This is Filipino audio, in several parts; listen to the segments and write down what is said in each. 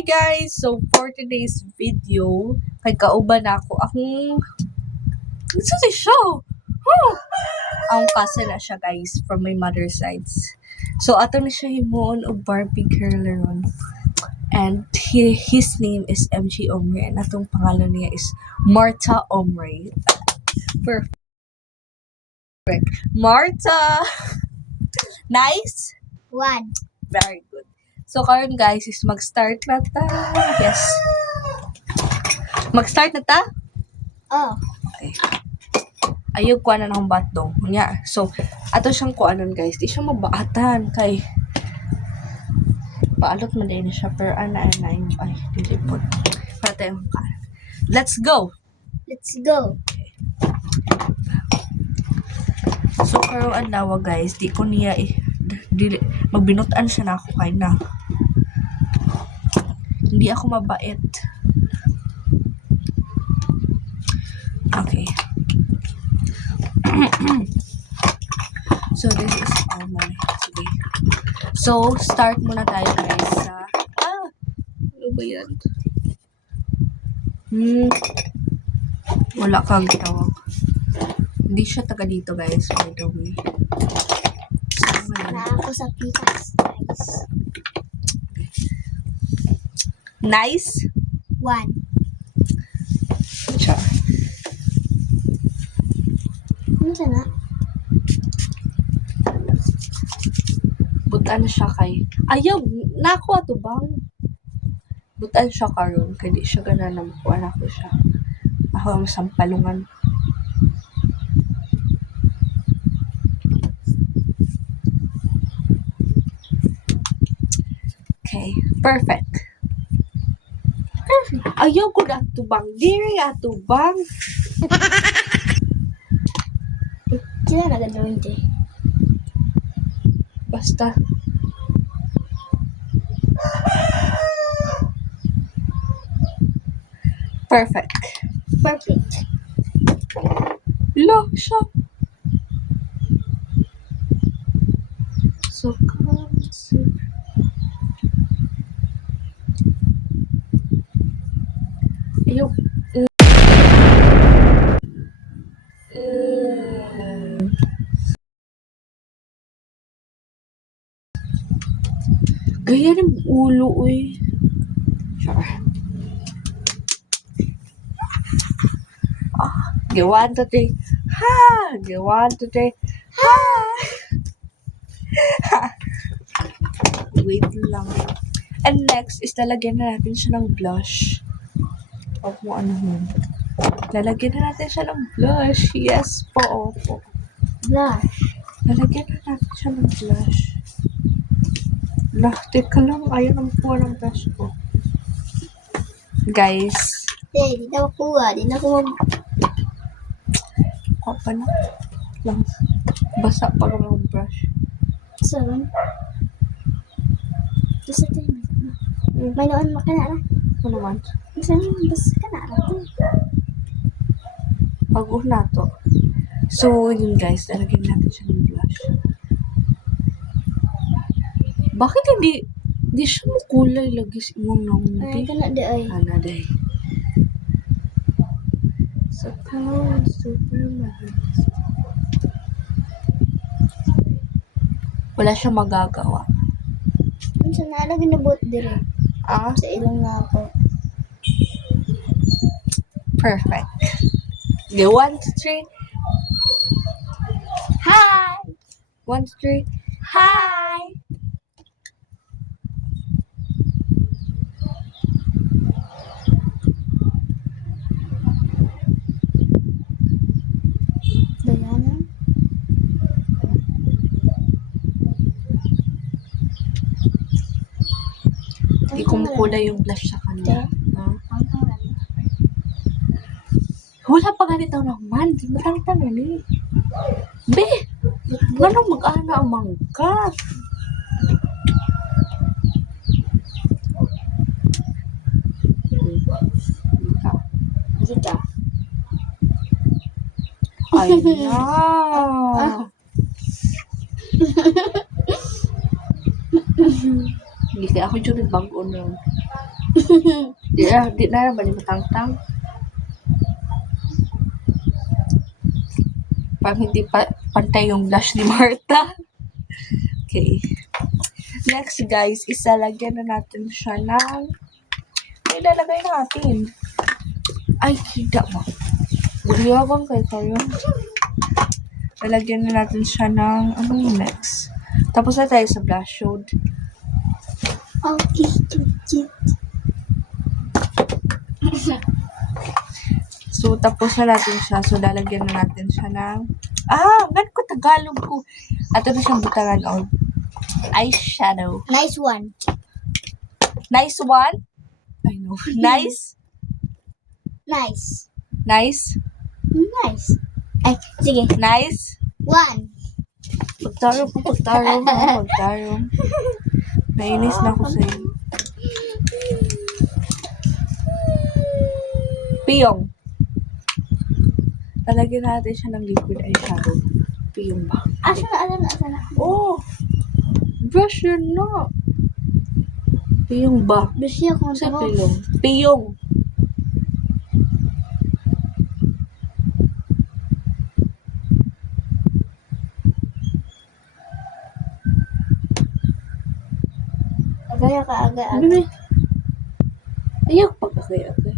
Hi guys! So for today's video, kay kauban ako akong show. Ang cousin na siya guys from my mother's sides. So ato na siya himuon og Barbie curler. And his name is MG Omri and atong pangalan niya is Marta Omri. Perfect. Marta! Nice? 1. Very good. So, karon guys, is mag-start na ta. Yes. Mag-start na ta? Oh. Okay. Ayaw kuha na ng batong. Nga. So, ato siyang kuhanon guys. Di siya mabaatan. Kay, paalot mo din na siya. Pero ana yung, ay, dilipot. Para tayong kanan. Let's go! Let's go. So, karon ang lawa guys. Di ko niya magbinutan siya na ako kay na. Hindi ako mabait. Okay. So, this is all my... Sige. So, start muna tayo guys sa... Ano ba yan? Wala kang tawag. Hindi siya taga dito guys, by the way. So, Na ako sa pitas, guys. nice? 1. Char. Ano siya na? Butan siya kay... Ayaw! Nakuha to bang? Butan siya karon kaya di siya gana namukuha na ko siya. Ako ang sampalungan. Okay. Perfect. Ayaw ko na tubang. Diri atubang. Sila na gagawin ito. Basta. Perfect. Perfect. Lo, siya. So, ayaw. Gaya ng ulo, uy. Sure. Get 1, 2, 3. Ha! Get 1, 2, 3. Ha! Wait lang. And next is lalagyan na natin siya ng blush. Huwag mo ano yun. Lalagyan na natin siya ng blush. Yes po, opo. Blush. Lalagyan na natin siya ng blush. Teka lang. Ayaw na makuha ng blush ko. Guys. Di na makuha. Di na ko Pa na. Lang. Basa pa ng brush. 7. Basta ito yung may noon makana na. Ano naman? Basta ka na ito. Bago na to. So, yun guys. Lalagyan natin siya ng blush. Bakit hindi siya makulay lagi sa imong naunti? Ay, ka na di ay. Ana day. So, super mahal. Wala siya magagawa. Ano siya na lagi na buot dire. Sa ilong nga ako. Perfect. Okay, 1, 2, 3. Hi! 1, 2, 3. Hi! Diana? Hindi ko makulay yung blush sa kanya. Ha? Ang pangalan. Wala pa ganito naman. Di matangta na ni. Be! Manong mag-ana ang mangka? Dito. Ay na! Hindi kaya ako dyan bago na. Di na ba ni matangtang? Pag hindi pa pantay yung blush ni Martha. Okay. Next, guys, isalagyan na natin siya ng... Ilalagay natin. Ay, hindi mo. Guliyabang kayo. Lalagyan na natin siya ng... Ano yung next? Tapos na tayo sa blush shade. Okay, cute. So, tapos na natin siya. So, lalagyan na natin siya ng... Gan ko Tagalog ko. Ato na siyang butangan of eyeshadow. Nice one. Nice one? I know. Nice? Nice. Nice? Nice. Ay, sige. Nice? One. Pagtarong. Nainis na ako sa'yo. Piyong. Lalagyan natin siya ng liquid eyeshadow. Piyong ba? Asa na. Oh! Brush yun na. Piyong ba? Bisi ako Sa sa piyong. Piyong. Agaya ka, aga. Bibi. Ayaw pagkakaya. Okay.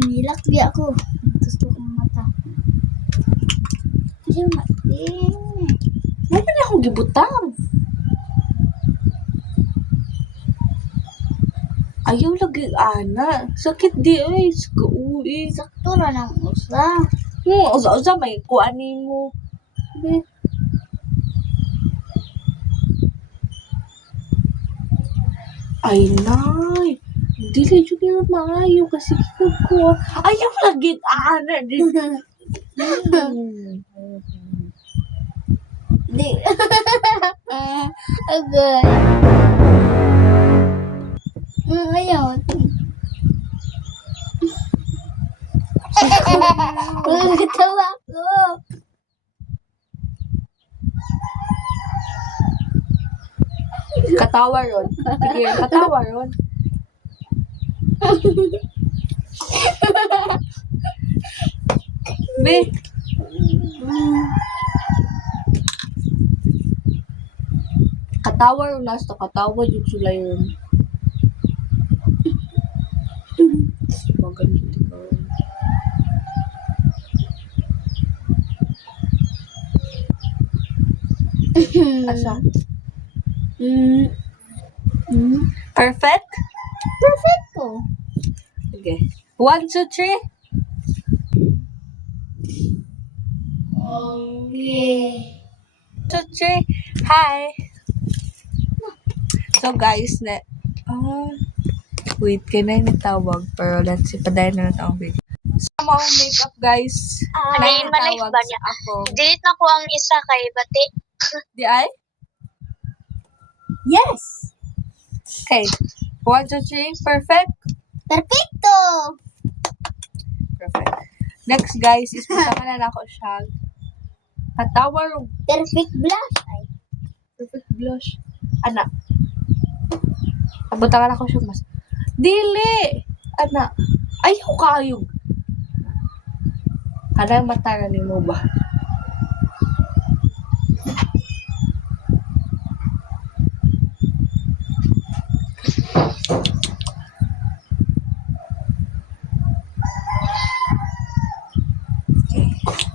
Nilak di ako. Gusto kong mata. Kasi mati. May na akong gibutang. Ayaw lagi, ana. Sakit di, ay. Uy. Sakto na ng usa. Usa, may kuanin mo. Be. Ay, nay. Dili yun yung maayo kasi ko. Ayaw lagi, ana. Di. Agay. Ayaw. Katawa ko. Katawa ron. Sige, katawa ron. Be. Katawa ron nas to. Katawa yung sulay ron. Magaling ka. Asa? Perfect? Perfecto. Okay. 1, 2, 3. Okay. 2, 3. Hi. So guys, wait, kaya na tawag. Pero let's see, padayon na natin ang video. Sa mga makeup guys, Ayun, malive tawag ba niya? sa ako. Delete na ko ang isa kay Bati. Di ay? Yes. Okay. 1, 2, 3. Perfect? Perfecto. Perfect. Next guys, is punta na ako siya. Katawa ro. Perfect blush. Ay. Perfect blush. Ana. Pabutangan ako siya mas. Dili! Ana. Ayaw kayog. Kanang mata ni mo ba?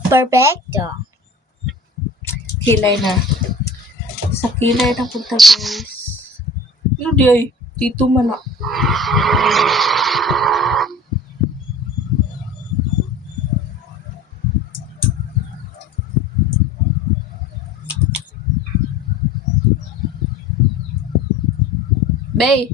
Perfecto. Kilay na. Sa kilay na punta guys. Ano di ay? Dito man na. Bay.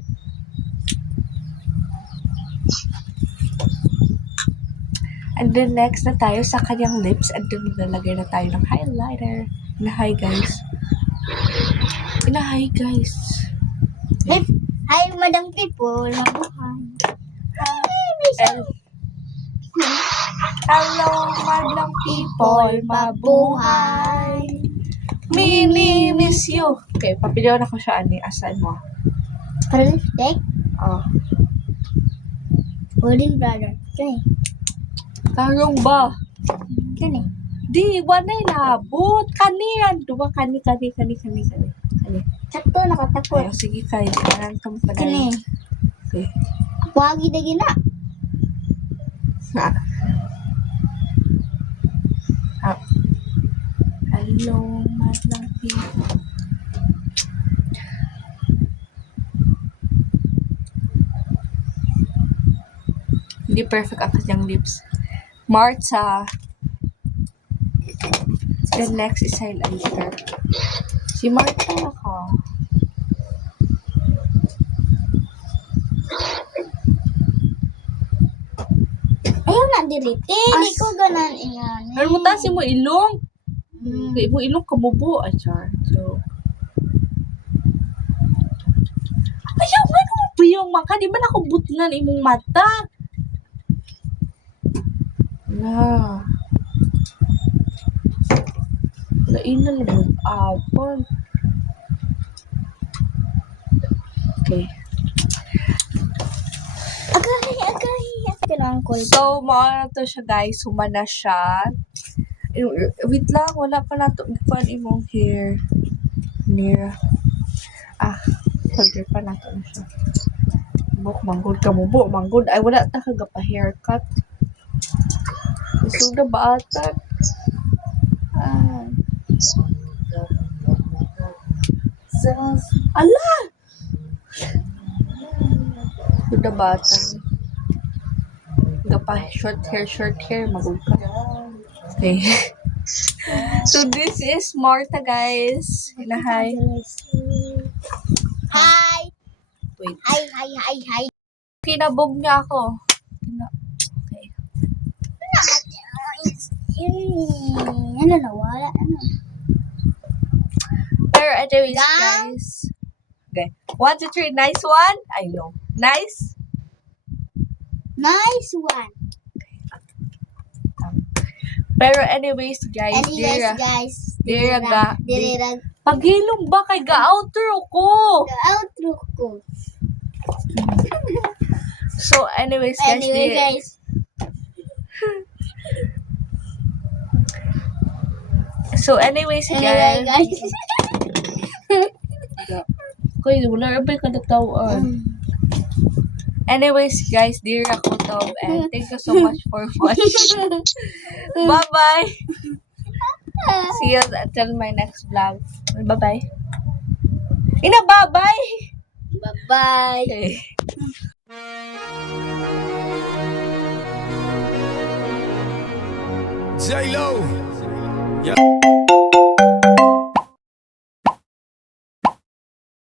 And then next na tayo sa kanyang lips. And then nalagay na tayo ng highlighter. Hi guys. Hi guys. Hi, Madam People. Mabuhay. And, hello, madlang people. Mabuhay. Mini miss you. Okay, papiliw na ko siya ani. Asan mo? Para lipstick? Oh. Holding brother. Kani? Tarong ba? Kani? Di, wanay labot. Kani. Duwa, kani. Sakto, nakatakot. Ay, sige, kay. Parang kang Kani? padali. Okay. Wagi na gina. Ah. Ah. Hello, madlang people. Hindi perfect ang kanyang lips. Martha. The next is highlighter. Si Martha ka. Ayaw na delete. Hindi ko ganan iyan. Ano mo tasi mo ilong? Hmm. Hindi mo ilong kamubo. Achar. So. Ayaw nga nung biyong maka. Di ba nakubutingan imong mata? Na. Nainan mo. Apon. Okay. Agay. Kailangan ko. So, maano to siya guys. Humana siya. Wait lang. Wala pa na to. Ikuan imong hair. Near. Holder pa na to na siya. Buk, manggod ka mo. Buk, manggod. Ay, wala ta ka pa haircut. Gusto na ba ata? Ala! Gusto na ba ata? Gapa short hair, magod ka. Okay. So, this is Martha, guys. Hinahay. Hi. Wait. Hi. Kinabog niya ako. Okay. Ano nawala? Ano? Pero anyways, Gang? guys. Okay. 1, 2, 3. Nice one? I know. Nice? Nice one. Pero anyways, guys. Anyways, guys. Dira. Dirira. Paghilom ba kay ga-outro ko? Outro ko. So, anyways, guys. Anyway, guys. So, anyways, Anyway, guys. guys. Kuy, wala rin ba yung kadatawan? Anyways, guys, dear ako to. And thank you so much for watching. Bye-bye. See you until my next vlog. Bye-bye. Ina, bye-bye. Bye-bye. Okay. J-Lo. Yeah.